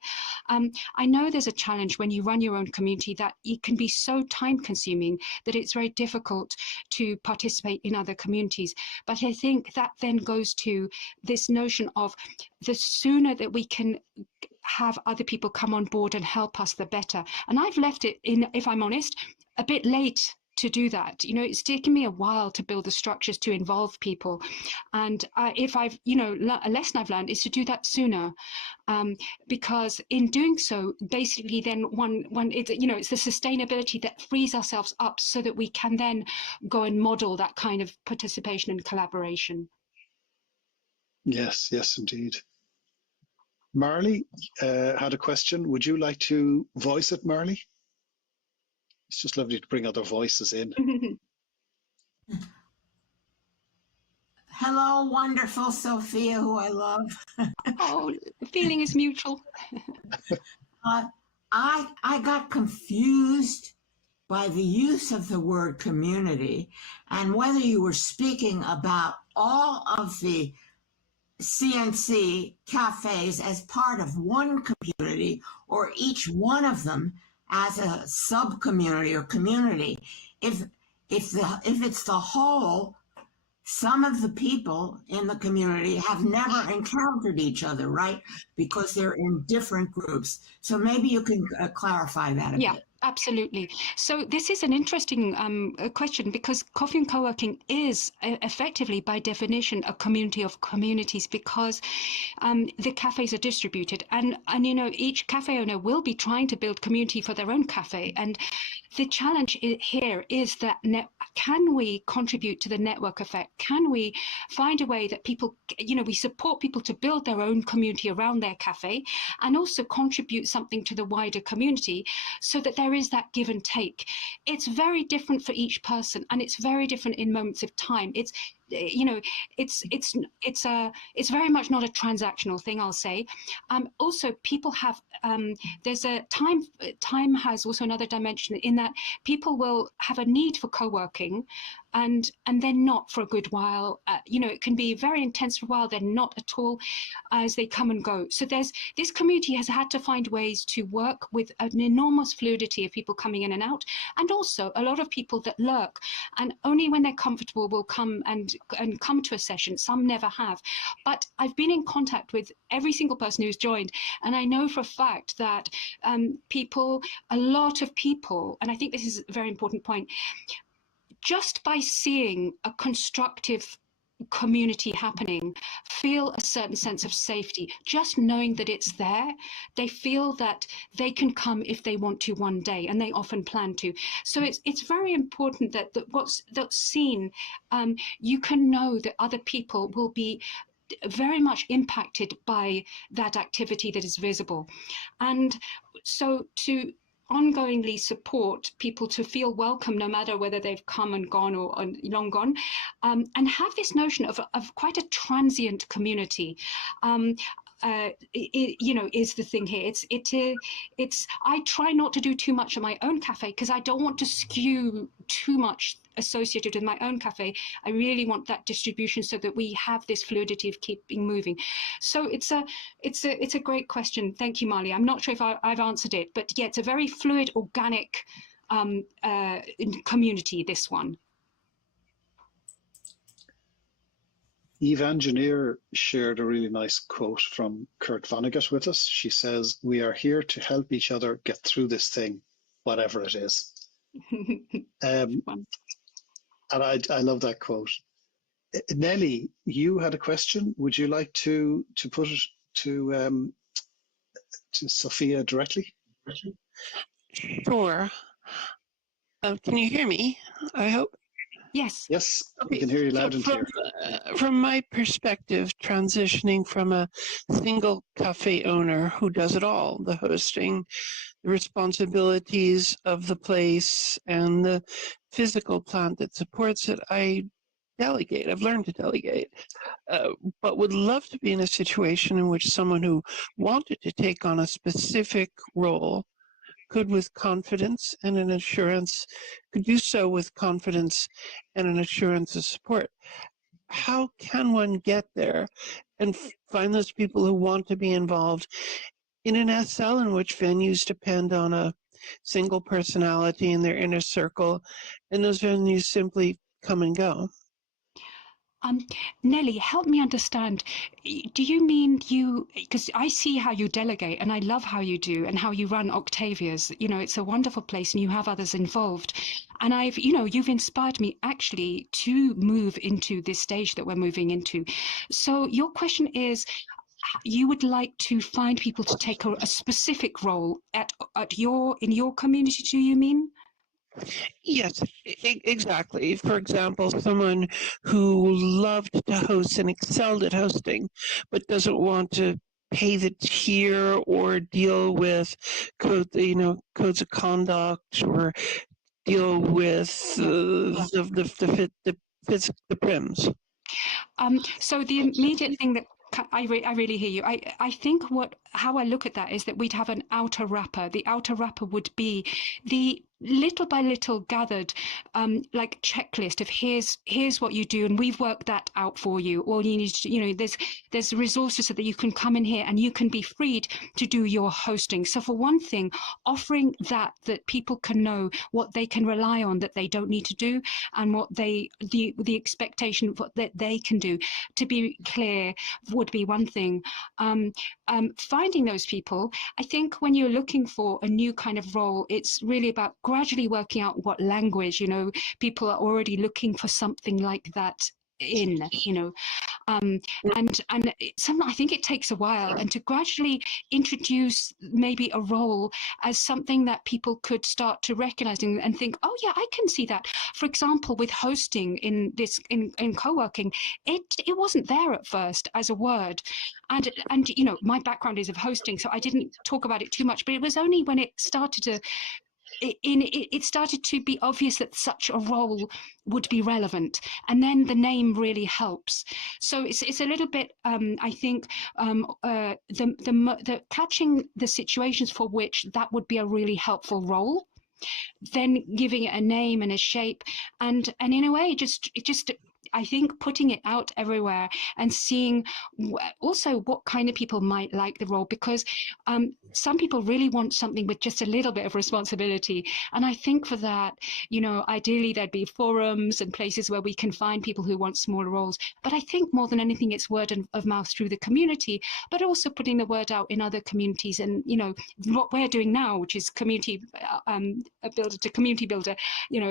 I know there's a challenge when you run your own community that it can be so time consuming that it's very difficult to participate in other communities. But I think that then goes to this notion of the sooner that we can have other people come on board and help us, the better. And I've left it in, if I'm honest, a bit late to do that. You know, it's taken me a while to build the structures to involve people. And if I've, you know, a lesson I've learned is to do that sooner. Because in doing so, basically then it's, you know, it's the sustainability that frees ourselves up so that we can then go and model that kind of participation and collaboration. Yes, yes, indeed. Marley had a question. Would you like to voice it, Marley? It's just lovely to bring other voices in. Hello, wonderful Sophia, who I love. Oh, the feeling is mutual. I got confused by the use of the word community and whether you were speaking about all of the CNC cafes as part of one community or each one of them as a sub-community or community. If it's the whole, some of the people in the community have never encountered each other, right? Because they're in different groups. So maybe you can clarify that a bit. Absolutely. So this is an interesting question, because coffee and co-working is effectively, by definition, a community of communities, because the cafes are distributed, and you know, each cafe owner will be trying to build community for their own cafe. And the challenge here is that can we contribute to the network effect? Can we find a way that people, you know, we support people to build their own community around their cafe and also contribute something to the wider community, so that there is that give and take. It's very different for each person, and it's very different in moments of time. It's, you know, it's very much not a transactional thing, I'll say. Also, people have there's a time has also another dimension, in that people will have a need for co-working, and then not for a good while. You know, it can be very intense for a while, then not at all, as they come and go. So this community has had to find ways to work with an enormous fluidity of people coming in and out, and also a lot of people that lurk, and only when they're comfortable will come and come to a session. Some never have. But I've been in contact with every single person who's joined, and I know for a fact that a lot of people, and I think this is a very important point, just by seeing a constructive community happening, feel a certain sense of safety. Just knowing that it's there, they feel that they can come if they want to one day, and they often plan to. So it's very important that what's seen, you can know that other people will be very much impacted by that activity that is visible. And so to ongoingly support people to feel welcome, no matter whether they've come and gone or long gone, and have this notion of quite a transient community. You know, is the thing here. It's I try not to do too much at my own cafe, because I don't want to skew too much associated with my own cafe. I really want that distribution so that we have this fluidity of keeping moving. So it's a great question. Thank you, Marley. I'm not sure if I've answered it, but yeah, it's a very fluid, organic community, this one. Eve Engineer shared a really nice quote from Kurt Vonnegut with us. She says, "We are here to help each other get through this thing, whatever it is." And I love that quote. Nelly, you had a question. Would you like to put it to Sophia directly? Sure. Can you hear me? I hope. Yes. Yes, Okay. we can hear you loud and clear. From my perspective, transitioning from a single cafe owner who does it all, the hosting, the responsibilities of the place, and the physical plant that supports it, I delegate. I've learned to delegate, but would love to be in a situation in which someone who wanted to take on a specific role could, with confidence and an assurance, could do so with confidence and an assurance of support. How can one get there and find those people who want to be involved in an SL in which venues depend on a single personality in their inner circle, and those venues simply come and go? Nelly, help me understand. Do you mean because I see how you delegate, and I love how you do, and how you run Octavia's. You know, it's a wonderful place, and you have others involved. And you've inspired me actually to move into this stage that we're moving into. So your question is, you would like to find people to take a specific role in your community, do you mean? Yes, exactly. For example, someone who loved to host and excelled at hosting, but doesn't want to pay the tier or deal with codes of conduct or deal with the prims. So the immediate thing that I really hear you. I think how I look at that is that we'd have an outer wrapper. The outer wrapper would be the little by little gathered like checklist of here's what you do, and we've worked that out for you. All you need to, there's resources so that you can come in here and you can be freed to do your hosting. So for one thing, offering that people can know what they can rely on that they don't need to do, and what the expectation of what that they can do, to be clear, would be one thing. Finding those people, I think when you're looking for a new kind of role, it's really about gradually working out what language, people are already looking for something like that in, and I think it takes a while, and to gradually introduce maybe a role as something that people could start to recognize and think, oh yeah, I can see that. For example, with hosting in co-working, it wasn't there at first as a word, and my background is of hosting, so I didn't talk about it too much, but it was only when it started to it started to be obvious that such a role would be relevant, and then the name really helps. So it's a little bit, I think, the catching the situations for which that would be a really helpful role, then giving it a name and a shape, and in a way just I think putting it out everywhere and seeing also what kind of people might like the role, because some people really want something with just a little bit of responsibility. And I think for that, ideally there'd be forums and places where we can find people who want smaller roles. But I think more than anything, it's word of mouth through the community, but also putting the word out in other communities. And, what we're doing now, which is community builder to community builder,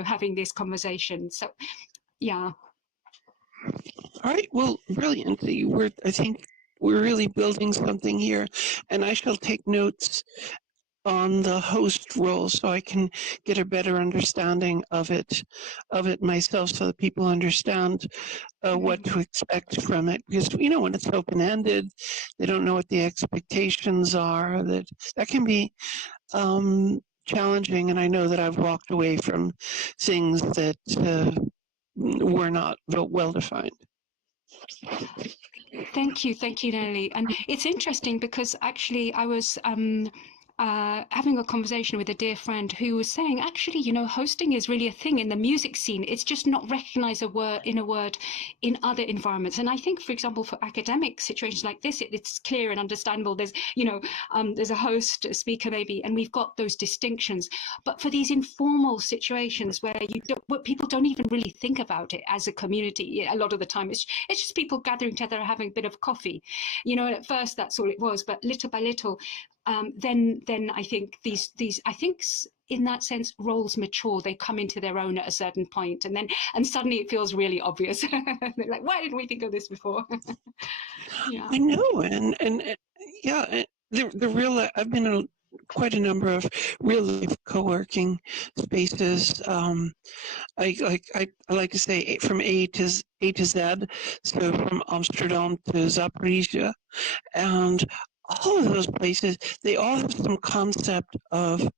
having this conversation. So, yeah. All right, well, brilliant. I think we're really building something here, and I shall take notes on the host role so I can get a better understanding of it myself, so that people understand what to expect from it. Because when it's open-ended, they don't know what the expectations are. That can be challenging, and I know that I've walked away from things that were not well defined. Thank you, Nelly. And it's interesting because actually I was having a conversation with a dear friend who was saying, actually, hosting is really a thing in the music scene. It's just not recognized in a word in other environments. And I think, for example, for academic situations like this, it's clear and understandable. There's, there's a host, a speaker maybe, and we've got those distinctions. But for these informal situations where people don't even really think about it as a community, a lot of the time, it's just people gathering together, having a bit of coffee. And at first that's all it was, but little by little, then I think these I think in that sense roles mature. They come into their own at a certain point, and suddenly it feels really obvious. They're like, why didn't we think of this before? Yeah. I know, and yeah, the real. I've been in quite a number of real life co-working spaces. I like to say from A to Z, so from Amsterdam to Zaporizhia, and all of those places, they all have some concept of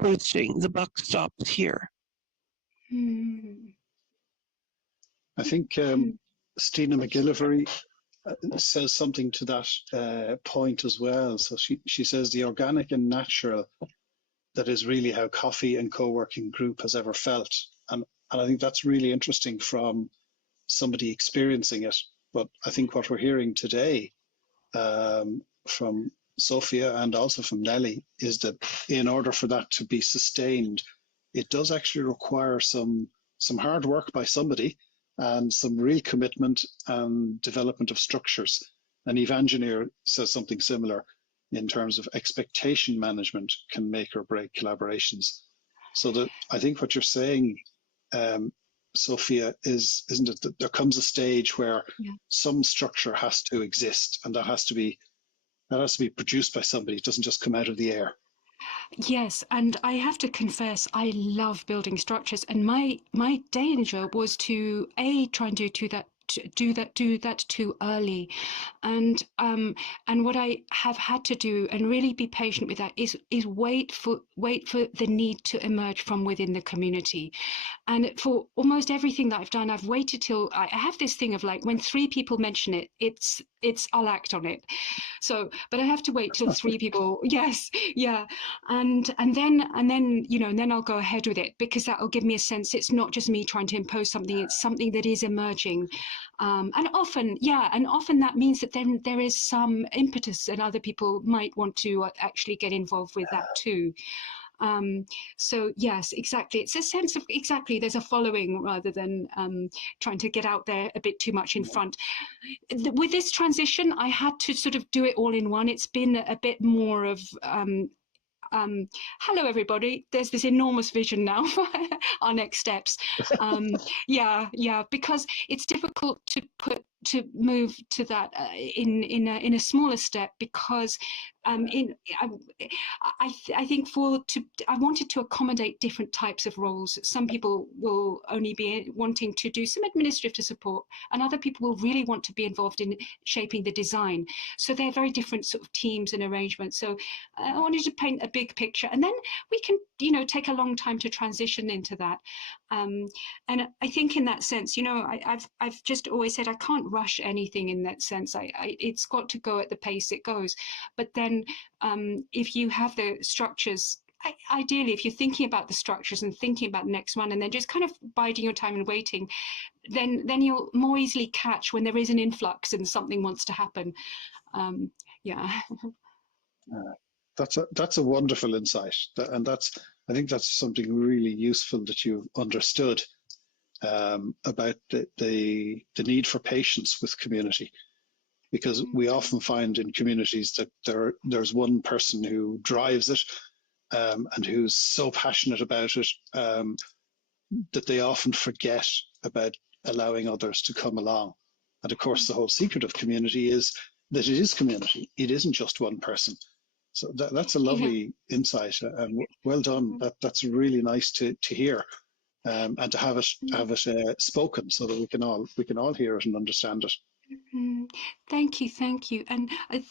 hosting. The buck stops here. I think Stina McGillivray says something to that point as well. So she says the organic and natural, that is really how coffee and co-working group has ever felt. And I think that's really interesting from somebody experiencing it. But I think what we're hearing today from Sophia and also from Nelly is that in order for that to be sustained, it does actually require some hard work by somebody and some real commitment and development of structures. And Eve Engineer says something similar in terms of expectation management can make or break collaborations. So that I think what you're saying, Sophia, isn't it that there comes a stage where some structure has to exist, and that has to be produced by somebody. It doesn't just come out of the air. Yes, and I have to confess, I love building structures, and my danger was to try and do that too early, And what I have had to do, and really be patient with that, is wait for the need to emerge from within the community. And for almost everything that I've done, I've waited till I have this thing of like, when 3 people mention it, it's I'll act on it. So, but I have to wait till 3 people. Yes, yeah, and then you know, and then I'll go ahead with it, because that will give me a sense it's not just me trying to impose something; it's something that is emerging, and often, yeah, and often that means that then there is some impetus, and other people might want to actually get involved with that too. So yes, exactly. It's a sense of, exactly, there's a following rather than trying to get out there a bit too much in front. With this transition, I had to sort of do it all in one. It's been a bit more of hello everybody, there's this enormous vision now for our next steps. Yeah, because it's difficult to move to that in a smaller step, because I think I wanted to accommodate different types of roles. Some people will only be wanting to do some administrative support, and other people will really want to be involved in shaping the design. So they're very different sort of teams and arrangements. So I wanted to paint a big picture, and then we can, you know, take a long time to transition into that. And I think in that sense, you know, I've just always said I can't rush anything in that sense. It's got to go at the pace it goes. But then if you have the structures, ideally, if you're thinking about the structures and thinking about the next one, and then just kind of biding your time and waiting, then you'll more easily catch when there is an influx and something wants to happen. Yeah. That's a wonderful insight, and I think that's something really useful that you've understood about the need for patience with community, because we often find in communities that there's one person who drives it and who's so passionate about it that they often forget about allowing others to come along. And of course, the whole secret of community is that it is community. It isn't just one person. So that's a lovely insight, and well done. That's really nice to hear, and to have it spoken so that we can all hear it and understand it. Thank you. And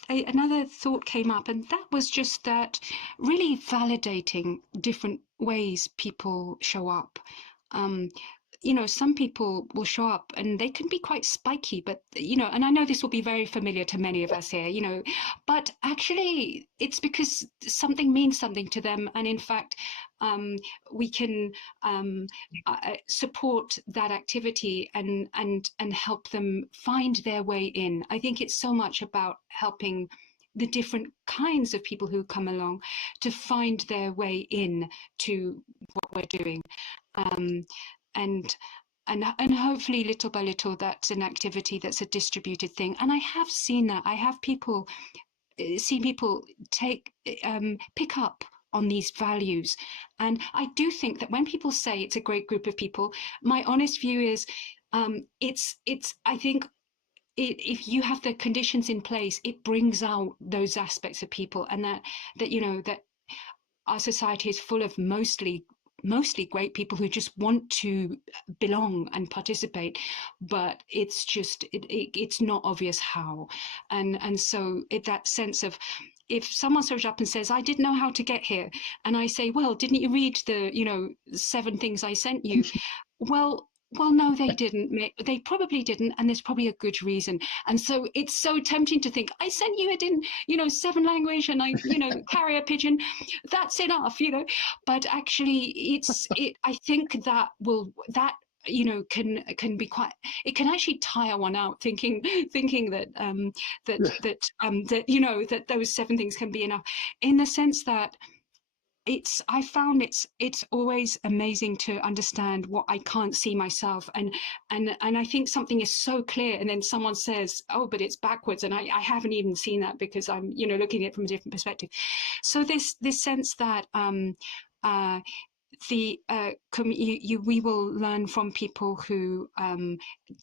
another thought came up, and that was just that really validating different ways people show up. You know, some people will show up and they can be quite spiky, but, you know, and I know this will be very familiar to many of us here, you know, but actually it's because something means something to them. And in fact, we can support that activity and help them find their way in. I think it's so much about helping the different kinds of people who come along to find their way in to what we're doing. And hopefully little by little that's an activity that's a distributed thing. And I have seen that. I have seen people pick up on these values. And I do think that when people say it's a great group of people, my honest view is I think if you have the conditions in place, it brings out those aspects of people, and that you know, that our society is full of mostly great people who just want to belong and participate, but it's just it's not obvious how. And so that sense of, if someone shows up and says, I didn't know how to get here, and I say, well, didn't you read the, you know, 7 things I sent you? Well, no, they didn't. They probably didn't, and there's probably a good reason. And so it's so tempting to think, I sent you it in, you know, 7 language, and I, you know, carrier pigeon. That's enough, you know. But actually, I think that you know, can be quite, it can actually tire one out thinking that that you know, that those 7 things can be enough, in the sense that I found it's always amazing to understand what I can't see myself, and I think something is so clear, and then someone says, oh, but it's backwards, and I haven't even seen that because I'm, you know, looking at it from a different perspective. So this sense that we will learn from people who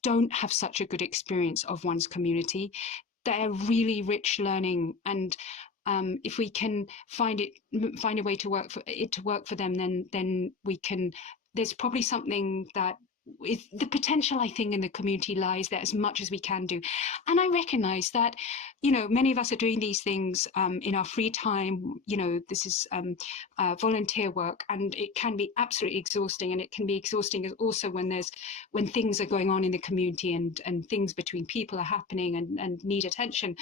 don't have such a good experience of one's community. They're really rich learning, and if we can find a way to work for them, then we can. There's probably something that the potential, I think, in the community lies there as much as we can do. And I recognize that, many of us are doing these things in our free time. This is volunteer work, and it can be absolutely exhausting. And it can be exhausting also when things are going on in the community and things between people are happening and need attention.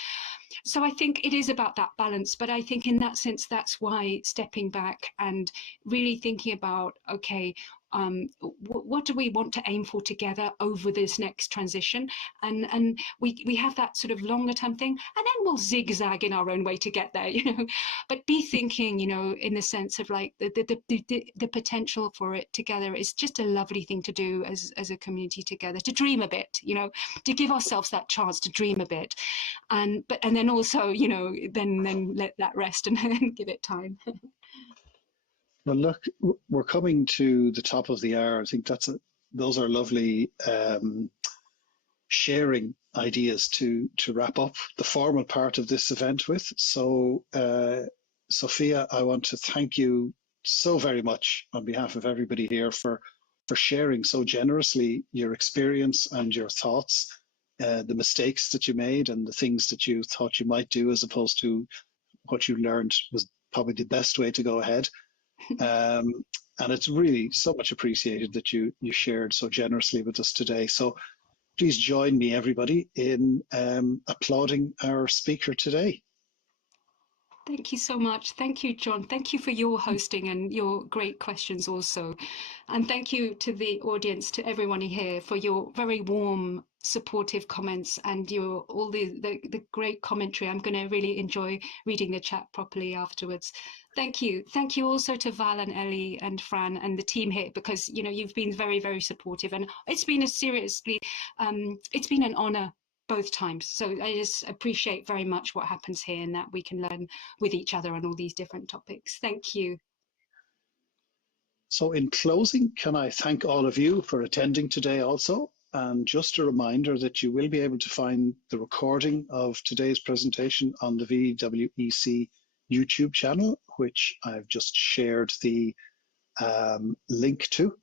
So I think it is about that balance. But I think in that sense, that's why stepping back and really thinking about, okay, what do we want to aim for together over this next transition, and we have that sort of longer term thing, and then we'll zigzag in our own way to get there, but be thinking, in the sense of like the potential for it together is just a lovely thing to do as a community together, to dream a bit, to give ourselves that chance to dream a bit, and then also, then let that rest and give it time. Well, look, we're coming to the top of the hour. I think those are lovely sharing ideas to wrap up the formal part of this event with. So, Sophia, I want to thank you so very much on behalf of everybody here for sharing so generously your experience and your thoughts, the mistakes that you made and the things that you thought you might do as opposed to what you learned was probably the best way to go ahead. And it's really so much appreciated that you shared so generously with us today. So please join me, everybody, in applauding our speaker today. Thank you so much. Thank you, John. Thank you for your hosting and your great questions also. And thank you to the audience, to everyone here, for your very warm, supportive comments and all the great commentary. I'm going to really enjoy reading the chat properly afterwards. Thank you. Thank you also to Val and Ellie and Fran and the team here, because, you've been very, very supportive. And it's been it's been an honor both times. So I just appreciate very much what happens here and that we can learn with each other on all these different topics. Thank you. So in closing, can I thank all of you for attending today also? And just a reminder that you will be able to find the recording of today's presentation on the VWEC YouTube channel, which I've just shared the link to.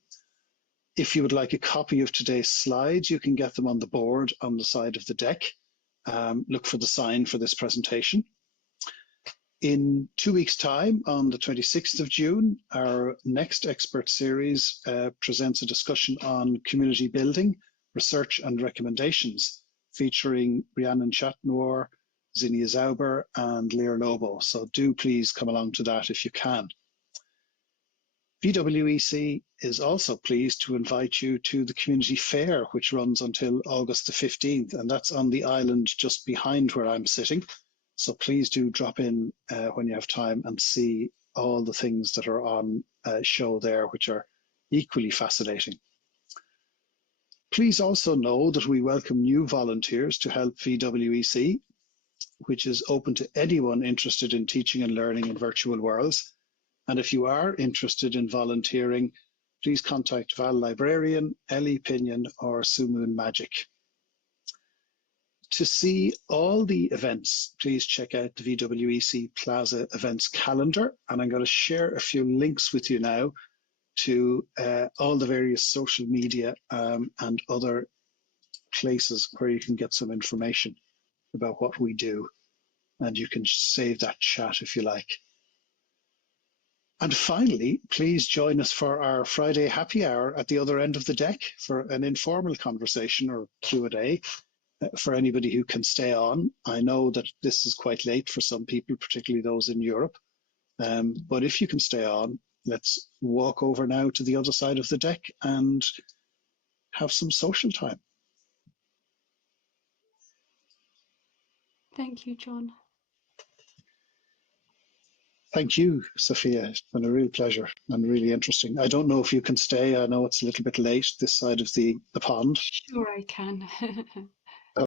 If you would like a copy of today's slides, you can get them on the board on the side of the deck. Look for the sign for this presentation. In 2 weeks' time, on the 26th of June, our next expert series presents a discussion on community building, research and recommendations, featuring Rhiannon Chatnoir, Zinnia Zauber and Lear Lobo. So do please come along to that if you can. VWEC is also pleased to invite you to the Community Fair, which runs until August the 15th, and that's on the island just behind where I'm sitting. So please do drop in when you have time and see all the things that are on show there, which are equally fascinating. Please also know that we welcome new volunteers to help VWEC, which is open to anyone interested in teaching and learning in virtual worlds. And if you are interested in volunteering, please contact Val Librarian, Ellie Pinion, or Sumoon Magic. To see all the events, please check out the VWEC Plaza events calendar. And I'm going to share a few links with you now to all the various social media and other places where you can get some information about what we do. And you can save that chat if you like. And finally, please join us for our Friday happy hour at the other end of the deck for an informal conversation or Q&A for anybody who can stay on. I know that this is quite late for some people, particularly those in Europe. But if you can stay on, let's walk over now to the other side of the deck and have some social time. Thank you, John. Thank you, Sophia. It's been a real pleasure and really interesting. I don't know if you can stay. I know it's a little bit late this side of the pond. Sure, I can.